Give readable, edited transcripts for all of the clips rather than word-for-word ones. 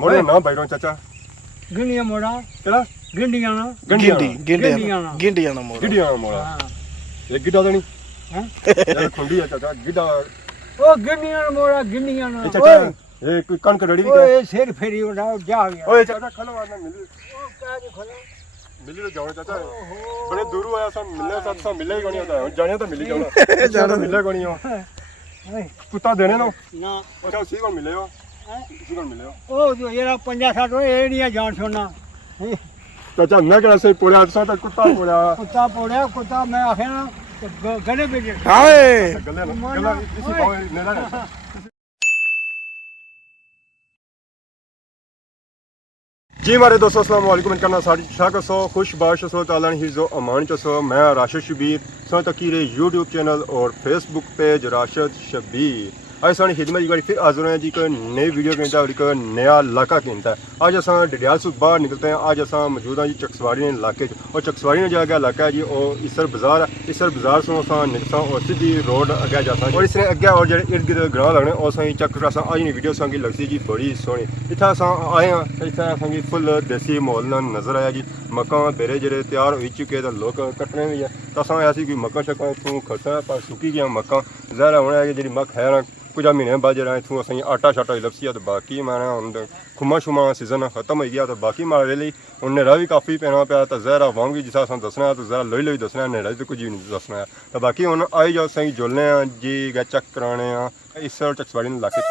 मोड़े ना बैठो चाचा गिंडिया मोड़ा केड़ा गिंडिया ना गिंडिया ना मोड़ा गिड्डियां मोड़ा एक गिड्डा देनी हैं यार खुंडी है चाचा गिड्डा ओ गिंडिया ना मोड़ा गिंडिया ना चाचा ये कोई कणक रड़ी भी ओए सिर फेरी उड़ा जा गया ओए चाचा खलो आना मिली ओ क्या जी खोला मिली तो जाओ चाचा बड़े दूर आया सब मिलने साथ सब मिले ही कोनी होता है जाने तो मिली जाओ जाना मिले कोनी हो कुत्ता देने ना ना अच्छा उसी को मिले हो उसी को मिले हो ओ जो ये 50-60 हो एड़िया जान सुनना चाचा मैं कैसे पूरे हादसा तक कुत्ता पोड़ा कुत्ता मैं आखे ना गले पे हाय गले इसी पाव नेला जी हमारे दोस्तों अस्सलाम वालेकुम इनका सारी शाह सो खुश बाश सो ताला हिजो अमान चसो मैं राशिद शबीर सो तकीरे यूट्यूब चैनल और फेसबुक पेज राशिद शबीर आज सानी खिदमत जी फिर हाजिर हैं जी कोई नई वीडियो कहता है और नया इलाका कहता है आज असा डडियाल से बाहर निकलते हैं आज असा मौजूद हैं जी चकसवारी इलाके और चकसवारी ने जगह इलाका है जी और इसर बाजार है इसर बाजार से असा निकलता और सीधी रोड अगे जाता और इसने अगे और जो इर्द गिर्द ग्रां लगने और सही चक असा आज नी वीडियो संगी लगती जी बड़ी सोहनी इतना असा आए हैं इतना संगी फुल देसी माहौल नजर आया जी मक्कां बेरे जेरे तैयार हो चुके तो लोग कट्टने भी है तो असा ऐसी कोई मक्कां शक्कां इतों खर्चा पर सुकी गया मक्कां ज़ाहिर होना है कि जी मक्क है ना कुछ महीने बाद जो इतों असें आटा शाटा लपसी है तो बाकी मैं हम खुमा शुमा सीजन खत्म हो गया तो बाकी मारे लिए हूँ नेड़ा भी काफ़ी पैना पाया तो जहर आवाम भी जिसा अस दसना है तो जहर लोई दसना नेड़ा तो कुछ भी नहीं दसना है तो बाकी हूँ आई जाओ असें जुलने जी गै चेक कराने इस चकसवाड़ी इलाके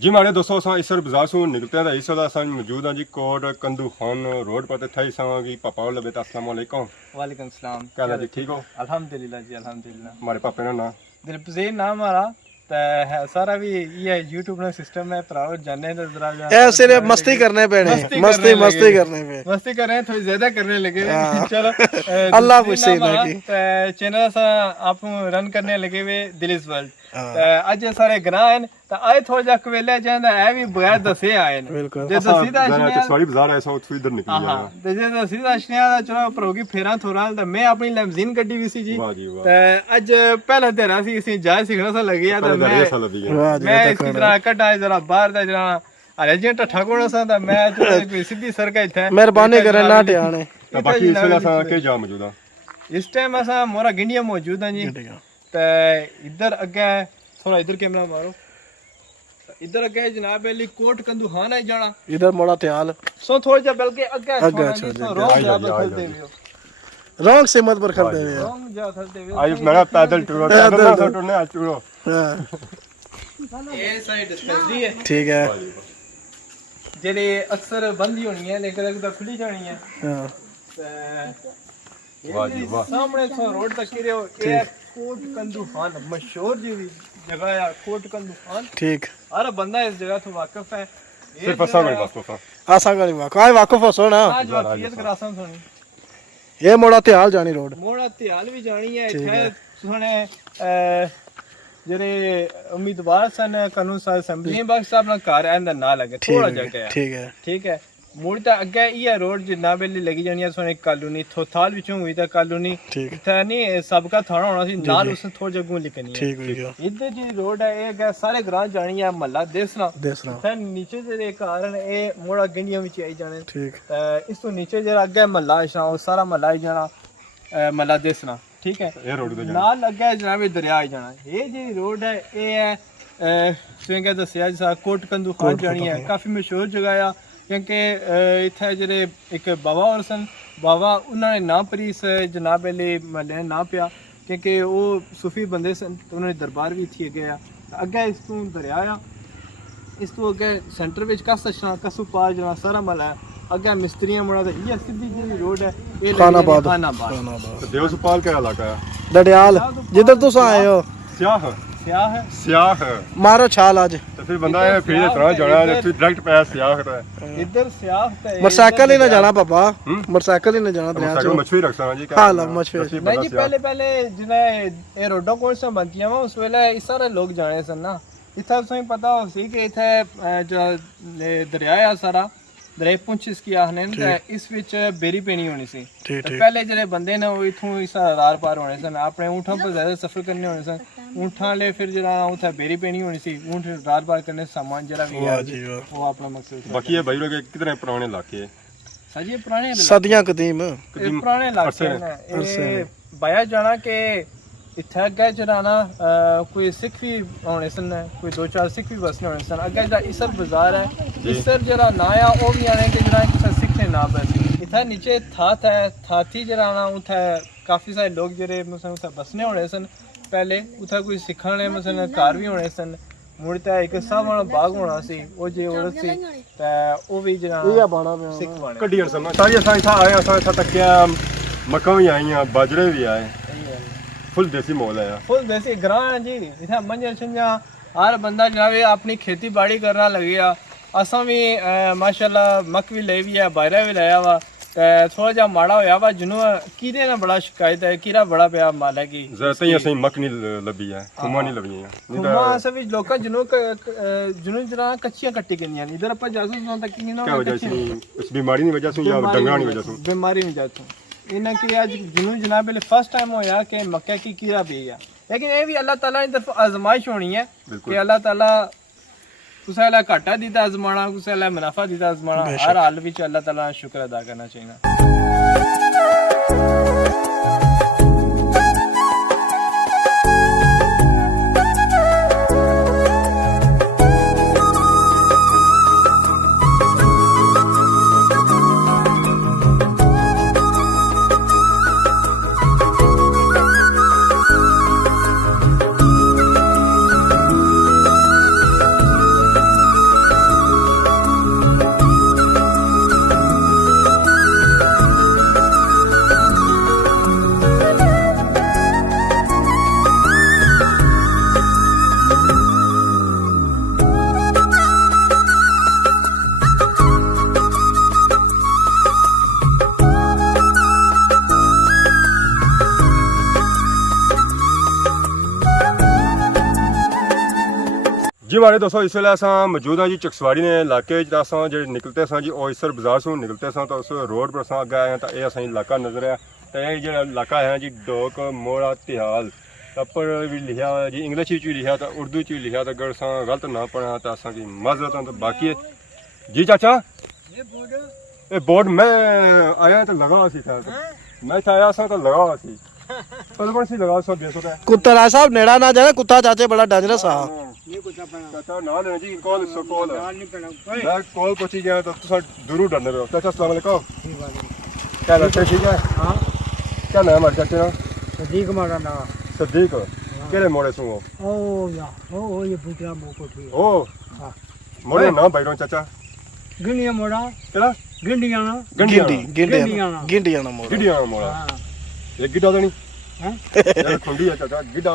जी हमारे दोस्तों असा इसर बाजार से निकलते हैं इस वक्त असा मौजूद हैं जी कोट कंदू खान रोड पर थे की पापा लबे अस्सलाम वालेकुम। वालेकुम सलाम। क्या जी ठीक हो? अल्हम्दुलिल्लाह जी अल्हम्दुलिल्लाह। हमारे पापे का नाम दिलपजीर नाम हमारा है सारा भी ये YouTube ना सिस्टम है भराओ जाने तो जरा ऐसे मस्ती करने पे नहीं मस्ती करने पे मस्ती कर रहे हैं थोड़ी ज्यादा करने लगे चलो अल्लाह पूछे ना कि चैनल सा आप रन करने लगे हुए दिलिस वर्ल्ड ਅੱਜ ਸਾਰੇ ਗ੍ਰਾਂ ਹਨ ਤਾਂ ਆਏ ਥੋੜਾ ਜਿਹਾ ਕਵੇਲੇ ਜਾਂਦਾ ਇਹ ਵੀ ਬਗੈਰ ਦੱਸੇ ਆਏ ਨੇ ਜੇ ਦਸੀ ਦਾ ਚਕਸਵਾੜੀ ਬਾਜ਼ਾਰ ਐਸਾ ਉੱਥੋਂ ਇਧਰ ਨਿਕਲ ਗਿਆ ਹਾਂ ਤੇ ਜੇ ਦਸੀ ਦਾ ਅਸ਼ਨੀਆ ਦਾ ਚਲੋ ਭਰੋਗੀ ਫੇਰਾਂ ਥੋੜਾ ਤਾਂ ਮੈਂ ਆਪਣੀ ਲੈਮਜ਼ੀਨ ਗੱਡੀ ਵੀ ਸੀ ਜੀ ਤੇ ਅੱਜ ਪਹਿਲਾ ਤੇਰਾ ਸੀ ਅਸੀਂ ਜਾ ਸਿੱਖਣਾ ਸਾ ਲੱਗਿਆ ਤਾਂ ਮੈਂ ਇਸ ਤਰ੍ਹਾਂ ਕੱਢਾ ਜਰਾ ਬਾਹਰ ਦਾ ਜਰਾ ਅਰੇ ਜੇ ਠੱਠਾ ਕੋਣਾ ਸਾ ਤਾਂ ਮੈਂ ਕੋਈ ਸਿੱਧੀ ਸੜਕ ਇੱਥੇ ਮਿਹਰਬਾਨੀ ਕਰਨ ਨਾ ਟਿਆਣੇ ਤਾਂ ਬਾਕੀ ਇਸ ਵੇਲੇ ਅਸਾਂ ਕਿ ਜਾ ਮੌਜੂਦ ਆ ਇਸ ਟਾਈਮ ਅਸਾਂ ਮੋਰਾ ਗਿੰਡੀਆ ਮੌਜੂਦ ਆ ਜੀ ਤੇ ਇੱਧਰ ਅੱਗੇ ਥੋੜਾ ਇੱਧਰ ਕੈਮਰਾ ਮਾਰੋ ਇੱਧਰ ਅੱਗੇ ਜਨਾਬ ਅਲੀ ਕੋਟ ਕੰਦੂਹਾਨ ਹੈ ਜਾਣਾ इधर मोड़ा त्याल ਸੋ ਥੋੜਾ ਜਿਹਾ ਬਲਕਿ ਅੱਗੇ ਰੋਂਗ ਜਾ ਖਲਦੇ ਵੀ रॉन्ग से मत पर खरीदे हुए ਰੋਂਗ ਜਾ ਖਲਦੇ ਵੀ ਅੱਜ ਮੇਰਾ ਪੈਦਲ ਟੁਰਨੇ ਆ ਟੁਰੋ ਇਹ ਸਾਈਡ ਡਿਸਪੈਂਸਰੀ ਹੈ ठीक है ਜਿਹੜੇ ਅਕਸਰ ਬੰਦ ਹੀ ਹੋਣੀ ਹੈ ਲੇਕਿਨ ਅਗਰ ਖੁੱਲੀ ਜਾਣੀ ਹੈ हाँ ਵਾਹ ਜੀ ਵਾਹ ਸਾਹਮਣੇ ਤੋਂ ਰੋਡ ਤੱਕ ਹੀ ਰਹੋ ਇਹ ਕੋਟ ਕੰਦੂਹਾਨ ਮਸ਼ਹੂਰ ਜੀ ਜਗ੍ਹਾ ਆ ਕੋਟ ਕੰਦੂਹਾਨ ठीक ਹਰ ਬੰਦਾ ਇਸ ਜਗ੍ਹਾ ਤੋਂ ਵਾਕਿਫ ਹੈ ਸਿਰਫ ਅਸਾਂ ਨਹੀਂ ਵਾਕਫ ਆ आशा करी वाकफ हो ना ਅੱਜ ਵਾਕੀਅਤ ਕਰਾਸਾਂ ਸੁਣੀ ये मोड़ा त्याल जानी रोड ਮੋੜਾ ਧਿਆਲ ਵੀ ਜਾਣੀ ਹੈ ਇੱਥੇ ਸੁਣੇ ਜਿਹੜੇ ਉਮੀਦਵਾਰ ਸਨ ਕਾਨੂੰਨ ਸਾਜ਼ ਅਸੈਂਬਲੀ ਬਖਸ਼ ਸਾਹਿਬ ਨਾਲ ਘਰ ਆਂਦਾ ਨਾ ਲੱਗੇ ਥੋੜਾ ਜਗ੍ਹਾ ਹੈ ਠੀਕ ਹੈ ਮੁੜ ਤਾਂ ਅੱਗੇ ਇਹ ਰੋਡ ਜਿੰਨਾ ਬੇਲੀ ਲੱਗੀ ਜਾਣੀ ਹੈ ਸੁਣੇ ਕਾਲੋਨੀ ਥੋਥਾਲ ਵਿੱਚੋਂ ਹੋਈ ਤਾਂ ਕਾਲੋਨੀ ਇੱਥੇ ਨਹੀਂ ਸਬਕਾ ਥਾਣਾ ਹੋਣਾ ਸੀ ਨਾਲ ਉਸ ਥੋੜਾ ਜਗੂ ਲਿਖਣੀ ਹੈ ठीक हो गया ਇੱਧਰ ਜੀ ਰੋਡ ਹੈ ਇਹ ਸਾਰੇ ਗ੍ਰਾਂ ਜਾਣੀ ਹੈ ਮਹੱਲਾ ਦੇਸਣਾ देसना ਨੀਚੇ ਜਿਹੜੇ ਘਰ ਨੇ ਇਹ ਮੋੜਾ ਗੰਡੀਆਂ ਵਿੱਚ ਆਈ ਜਾਣੇ ठीक ਇਸ ਤੋਂ ਨੀਚੇ ਜਿਹੜਾ ਅੱਗੇ ਮਹੱਲਾ ਹੈ ਉਹ ਸਾਰਾ ਮਹੱਲਾ ਹੀ ਜਾਣਾ ਮਹੱਲਾ ਦੇਸਣਾ ਠੀਕ ਹੈ ਇਹ ਰੋਡ ਤੇ ਨਾਲ ਅੱਗੇ ਜਨਾਬ ਦਰਿਆ ਆ ਜਾਣਾ ਇਹ ਜਿਹੜੀ ਰੋਡ ਹੈ ਇਹ ਹੈ ਸਵਿੰਗਾ ਦੱਸਿਆ ਜਿਸਾ ਕੋਟ ਕੰਦੂ ਖਾਨ ਜਾਣੀ ਹੈ ਕਾਫੀ ਮਸ਼ਹੂਰ ਜਗ੍ਹਾ ਆ ਕਿਉਂਕਿ ਇੱਥੇ ਜਿਹੜੇ ਇੱਕ ਬਾਬਾ ਹੋਰ ਸਨ ਬਾਬਾ ਉਹਨਾਂ ਨੇ ਨਾਂ ਪਰੀਸ ਜਨਾਬ ਅਲੀ ਮਹੱਲੇ ਨਾਂ ਪਿਆ ਕਿਉਂਕਿ ਉਹ ਸੂਫੀ ਬੰਦੇ ਸਨ ਉਹਨਾਂ ਨੇ ਦਰਬਾਰ ਵੀ ਇੱਥੇ ਅੱਗੇ ਆ ਅੱਗੇ ਇਸ ਤੋਂ ਦਰਿਆ ਆ ਇਸ ਤੋਂ ਅੱਗੇ ਸੈਂਟਰ ਵਿੱਚ ਕਸਸ਼ਾ ਕਸੂਪਾਲ ਜਿਹੜਾ ਸਾਰਾ ਮਹੱਲਾ ਅੱਗੇ ਮਿਸਤਰੀਆਂ ਮੁੜਾ ਤੇ ਇਹ ਸਿੱਧੀ ਜਿਹੜੀ ਰੋਡ ਹੈ ਇਹ खानाबाद ਦੇਵਸਪਾਲ ਕਿਹੜਾ ਇਲਾਕਾ ਹੈ डडियाल जिधर तुम आए हो ਸਿਆਹ ਸਿਆਹ मारो छाल आज ਤੇ ਫਿਰ ਬੰਦਾ ਇਹ ਫਿਰ ਤਰ੍ਹਾਂ ਜਾਣਾ ਤੇ ਫਿਰ ਡਾਇਰੈਕਟ ਪਿਆ ਸਿਆਹ ਦਾ ਇੱਧਰ ਸਿਆਹ ਤੇ मोटरसाइकिल ही ना जाना पापा मोटरसाइकिल ही ना जाना दरिया ਸਾਡਾ चो ਮਛਲੀ ਰੱਖ ਸਾਂ ਜੀ हाँ लग मछली नहीं जी पहले जिन्हें ये रोडों कोल से बनती हैं उस वेले इस सारे लोग जाने सन ना इतना तुसें पता हो सी कि इथे जो दरिया है सारा दरिया पुंछ इसकी आखने ने इस विच बेरी पेनी होनी सी पहले जेडे बंदे ने वो इथों इस रार पार होने सन अपने ऊंटां पर ज्यादा सफर करने होने सन ऊंटां ले फिर जरा उथे बेरी पेनी होनी सी ऊंट रार पार करने सामान जरा भी है वो अपना मकसद बाकी ये भाई लोग कितने पुराने इलाके साजी पुराने सदियां कदीम पुराने इलाके ने बाया जाना के ਇੱਥੇ ਅੱਗੇ ਜਿਹੜਾ ਨਾ ਕੋਈ ਸਿੱਖ ਵੀ ਹੋਣੇ ਸਨ ਕੋਈ ਦੋ ਚਾਰ ਸਿੱਖ ਵੀ ਵਸਨੇ ਹੋਣੇ ਸਨ ਅੱਗੇ ਜਿਹੜਾ ਇਸਰ ਬਾਜ਼ਾਰ ਹੈ ਇਸਰ ਜਿਹੜਾ ਨਾਂ ਆ ਉਹ ਵੀ ਆਣੇ ਕਿ ਜਿਹੜਾ ਕਿਸੇ ਸਿੱਖ ਨੇ ਨਾ ਬਸੀ ਇੱਥੇ ਨੀਚੇ ਥਾਤ ਹੈ ਥਾਤੀ ਜਿਹੜਾ ਨਾ ਉੱਥੇ ਕਾਫੀ ਸਾਰੇ ਲੋਕ ਜਿਹੜੇ ਮਸਲ ਉੱਥੇ ਬਸਨੇ ਹੋਣੇ ਸਨ ਪਹਿਲੇ ਉੱਥੇ ਕੋਈ ਸਿੱਖਾਂ ਨੇ ਮਸਲ ਘਰ ਵੀ ਹੋਣੇ ਸਨ ਮੁੜ ਤਾਂ ਇੱਕ ਸਾਹ ਵਾਲਾ ਬਾਗ ਹੋਣਾ ਸੀ ਉਹ ਜੇ ਔਰਤ ਸੀ ਤੇ ਉਹ ਵੀ ਜਿਹੜਾ ਸਿੱਖ ਬਣੇ ਕੱਢੀਆਂ ਸਨ ਸਾਰੀ ਅਸਾਂ ਇੱਥੇ ਆਏ ਅਸਾਂ ਇੱਥੇ ਤੱਕਿਆ ਮੱਕਾਂ ਵੀ ਆਈਆਂ ਬਾਜਰੇ ਵੀ ਆਏ फुल देसी माहौल है यार फुल देसी ग्रां है जी इथे मंजर छंजा हर बंदा जनाबे अपनी खेती बाड़ी करना लग गया असां भी माशाल्लाह मक भी ले भी है बायरा भी लाया वा थोड़ा जा माड़ा होया वा जुनू कीरे ने बड़ा शिकायत है कीरा बड़ा पिया माल है की ज्यादा ही असई मक नहीं लबी है खुमा नहीं लबी है खुमा अस भी लोका जुनू जरा कच्चियां कट्टी गईयां इधर अपन जासूस ना तक की ना क्या वजह से इस बीमारी की वजह से या डंगरा की वजह से बीमारी में जाता इन्हें कि आज जुनू जनाब फर्स्ट टाइम होया कि मक्के की कीड़ा पी गया लेकिन ये भी अल्लाह ताला की तरफ आजमाइश होनी है कि अल्लाह ताला कुछ घाटा दीता आजमाना कुछ मुनाफा दीता आजमाना हर हाल में अल्लाह ताला शुक्र अदा करना चाहिए। जी मारे दोस्तों इस वेले असां मौजूद हाँ जी चकसवाड़ी ने इलाके असां जो निकलते सा जी और इसर बाजार से निकलते सा तो उस रोड पर असां अगे आए हैं तो ये असां इलाका नजर आया तो ये जो इलाका है जी डोक मोड़ा तियाल पर भी लिखा हुआ जी इंग्लिश भी लिखा था उर्दू भी लिखा था अगर असां गलत ना पढ़ा तो असां की माजरत तो बाकी जी चाचा ये बोर्ड मैं आया तो लगा सी था मैं आया सा तो लगा सी कौन सी लगा सब बेसो है कुत्ता राय साहब नेड़ा ना जाए कुत्ता चाचे बड़ा डेंजरस आ ये कुत्ता पैना चाचा ना लेना जी कॉल सो कॉल गाल नहीं पैना ओए मैं कॉल पहुंची गया तो तुम दूर डरने रहो चाचा अस्सलाम वालेकुम ठीक बात है क्या लगता है ठीक है हां क्या नाम है चाचा सदीक मारा ना सदीक केरे मोड़े सु ओ या ओ ये बुटरा मो को थी ओ हां मोड़े ना बैठो चाचा गिंडिया मोड़ा केड़ा गिंडियाना गिंडियाना गिंडियाना मोड़ गिडिया मोड़ा हां एक गिडा देनी हैं यार खुंडी है चाचा गिडा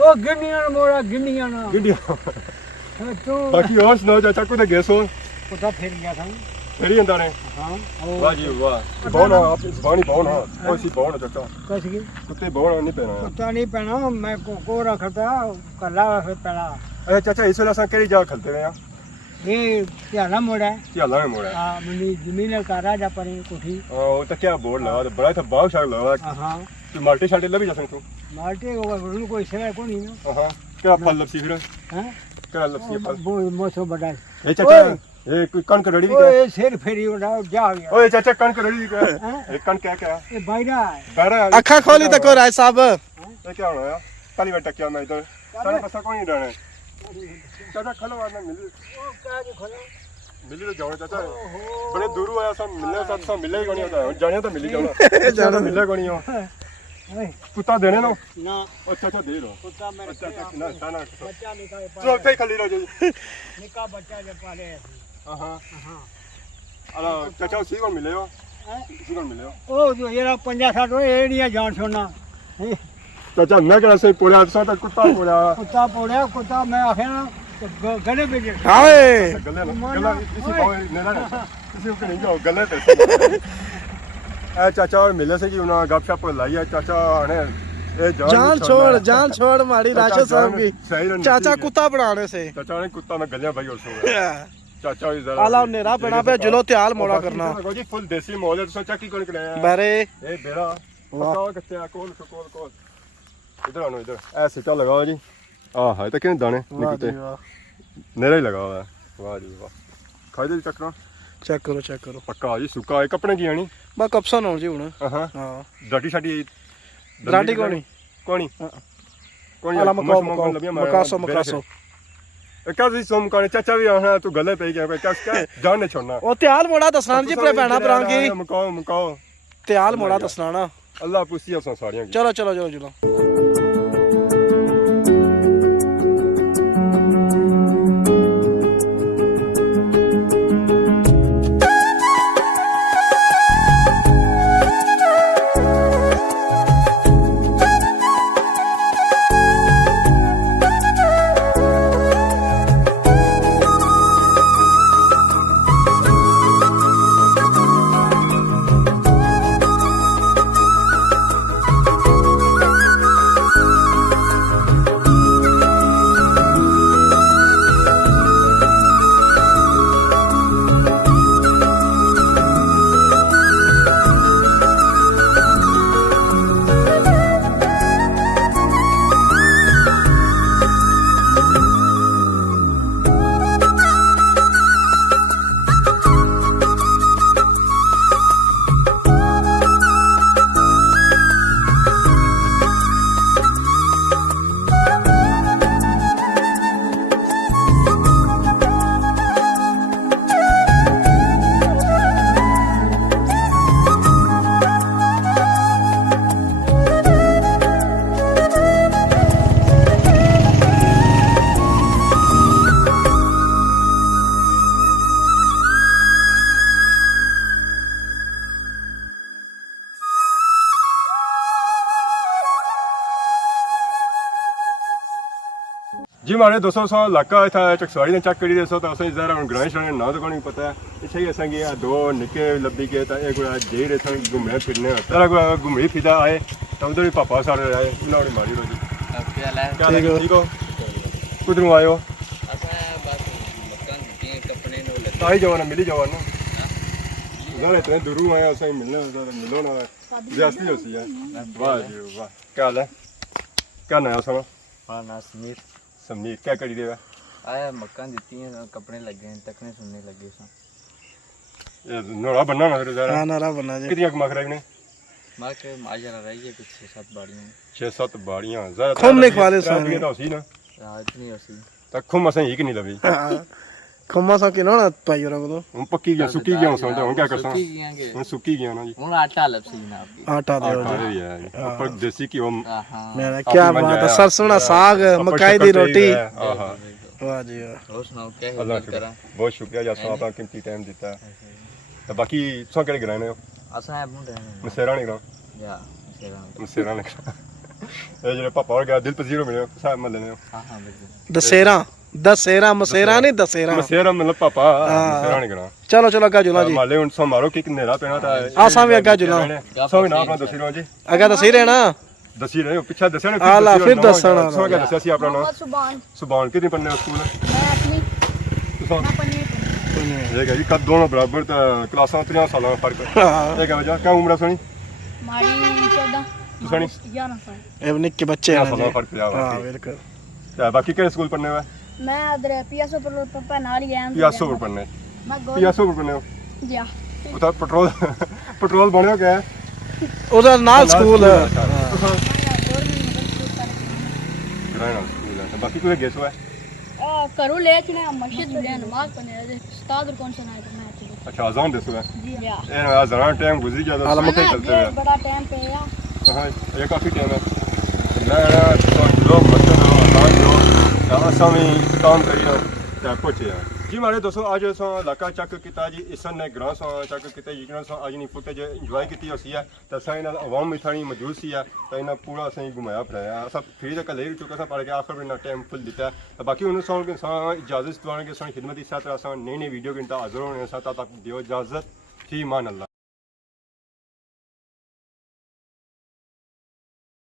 ओ गिंडियाना मोड़ा गिंडियाना गिडिया तो बाकी और सुनाओ चाचा को तो गैसो कुत्ता फिर गया था फेरी अंदर ने हां वाह जी वाह कौन है आप जबानी कौन है कौन सी कौन है चाचा कैसे की कुत्ते कौन नहीं पहना है कुत्ता नहीं पहना मैं को रखता कला फिर पहना अरे चाचा इस वेले असां केड़ी जगह खलते हैं ये प्याला मोड़ा है क्या लाए मोड़ा हां मनी जमीन का राजा पर कोठी ओ तो क्या बोर्ड लगा तो बड़ा था बाग शाग लगा हां तू माल्टे शाल्टे लभी जा सकते माल्टे को कोई सेवा को नहीं ना हां क्या फल लपसी फिर हैं क्या लपसी फल वो मोसो बड़ा ए चाचा ये कोई कणक रड़ी भी क्या ओए सिर फेरी उड़ा जा गया ओए चाचा कणक रड़ी क्या ये कणक क्या क्या ये बायरा है बारा अखा खोली तो को राय साहब ये क्या हो रहा है काली बेटा क्या मैं इधर सारे बसा कोई नहीं रहने चाचा खलो वाला मिल ओ का जी खोला मिली तो जाओ चाचा बड़े दूर आया सब मिलने साथ सब मिले कोनी होता है जाने तो मिली जाओ जाने तो मिले कोनी हो ओए कुत्ता देने ना ना ओ चाचा दे लो कुत्ता मेरे चाचा ना साना बच्चा निकाल तो उठे खली रहो जी निका बच्चा ले पाले हां हां अरे चाचा सी कौन मिले हो सी कौन मिले हो ओ जो ये 50-60 हो एड़िया जान सोना चाचा मैं क्या से पूरा सा तक कुत्ता पूरा कुत्ता मैं आखे ना गले पे हाय गले गला इसी भाव नेला इसी को नहीं जाओ गले पे ए चाचा और मिले से कि उन्होंने गपशप लाई है चाचा ने ए जान छोड़ मारी राशद साहब की चाचा कुत्ता बनाने से चाचा ने कुत्ता में गलियां भाई और सो चाचा भी जरा आला नेरा पेड़ा पे जुलो त्याल मोड़ा करना जी फुल देसी मोहल्ले तो चाचा की कौन कराया बारे ए बेरा बताओ कितने कौन इधर आनो इधर ऐसे चल लगाओ जी आ है तो किन दाने निकलते नेरा ही लगा हुआ है वाह जी वाह खाई दे चक्कर चेक करो पक्का जी सुक्का है कपड़े की आनी बा कपसा नौ जी हुन हां हां डाटी शाटी डाटी कोनी अला मकासो क्या जी सोम का चाचा भी आना तू गले पे क्या क्या जान नहीं छोड़ना ओ त्याल मोड़ा दसना जी पे पैना परां की मुकाओ त्याल मोड़ा दसना ना अल्लाह पूछी असां सारियां की चलो जी मारे 200 इलाका था चकसवाड़ी ने चेक करी दसो तो असें जरा हुन ग्रां शरण ना तो कोनी पता है इथे ही असें गया दो निके लब्बी गए ता एक कोई जेर थे घूमने फिरने तेरा कोई घूमी फिदा आए तो उधर ही पापा सारे आए उन्होंने मारी रोजी क्या ठीक हो कुदरू आयो आई जाओ ना मिली जाओ ना ज़रा इतने दूर आए हैं सही मिलने ज़रा मिलो ना ज़्यादा होती है वाह जी वाह क्या हाल है क्या नया सुनो हाँ ना समीर समीर क्या करी देगा आया मक्कान दी हैं कपड़े लगे हैं तकने सुनने लगे सन ये नोरा बनना ना फिर ज़रा हाँ नारा बना जी कितनी मख रहे ने माँ के माजरा रही है कुछ 6-7 बाड़ियाँ 6-7 बाड़ियाँ ज़रा खुम लिख वाले सारे तो सी ना रात नहीं होती तक खुम असें ही कि नहीं लभी खुम्मा सा कि ना पाई रहा तो हम पक्की गया सुक्की गया सुन तो हम क्या कर सुक्की सकते गया के हम सुक्की गया ना जी उन आटा लपसी ना आपकी आटा दे आटा भी है ऊपर देसी की हम हाँ मेरा क्या बात है सरसों का साग मकाई दी रोटी आहा वाह जी वाह और सुनाओ क्या अल्लाह है शुक्र करा बहुत शुक्रिया जैसा आपका कीमती टाइम दिता तो बाकी सो केड़े ग्राने हो असा है अपने रहने मसेरा नहीं ग्रां या सेरा मसेरा नहीं ये जेरे पापा और गया दिल पजीरो मिले साहब मल लेने हाँ हाँ बिल्कुल दसेरा मसेरा नहीं दसेरा मसेरा मतलब पापा मसेरा नहीं ग्रां चलो चलो अग्गा जुला जी माले उन सो मारो कि नेरा पेना था आसा भी अग्गा जुला सो ना अपना दसीरो जी अग्गा दसी रहना दसी रहे हो पीछे दसने आला फिर दसना सो क्या दसिया सी अपना नाम सुभान सुभान कितनी पढ़ने हो स्कूल मैं अपनी तुम ना पन्नी ये क्या जी कद दोनों बराबर तो क्लासां 3 साल का फर्क है क्या वजह क्या उम्र सोनी मारी 14 सुनी 11 साल ए निक्के बच्चे हैं साल का फर्क है हां बिल्कुल क्या बाकी के स्कूल पढ़ने हुआ मैं अदर पीएसओ पर पापा नाल गया पियासो पर पढ़ने मैं गो पियासो पर पढ़ने हो जा उधर पेट्रोल पेट्रोल बने हो क्या उधर नाल स्कूल है ग्राइना स्कूल है बाकी कोई गेस हुआ है करो ले चने मस्जिद जुड़े नमाज पढ़ने उस्ताद कौन सा ना मैं अच्छा अजान दे सुबह जी या ए अजान टाइम गुजरी जाता है मक्के चलते हैं बड़ा टाइम पे या हां ये काफी टाइम है ना तो लोग मतलब अजान जो असामी काम करियो क्या पहुंचे जी मारे दोस्तों आज अस इलाका चक किया जी इसन ने ग्रां सो चक किया यकीन सो अज फुटेज इंजॉय की होसी है तो असें अवाम इथानी मौजूद सी है तो इन्हें पूरा असें घुमाया फिराया अस फ्री तक ले चुके अस पढ़ के आखिर में टाइम फुल दिता है तो बाकी उन्होंने इजाजत दिवाने के खिदमत इस तरह नई नई वीडियो के हाजिर होने तक दियो इजाजत फी मान अल्लाह।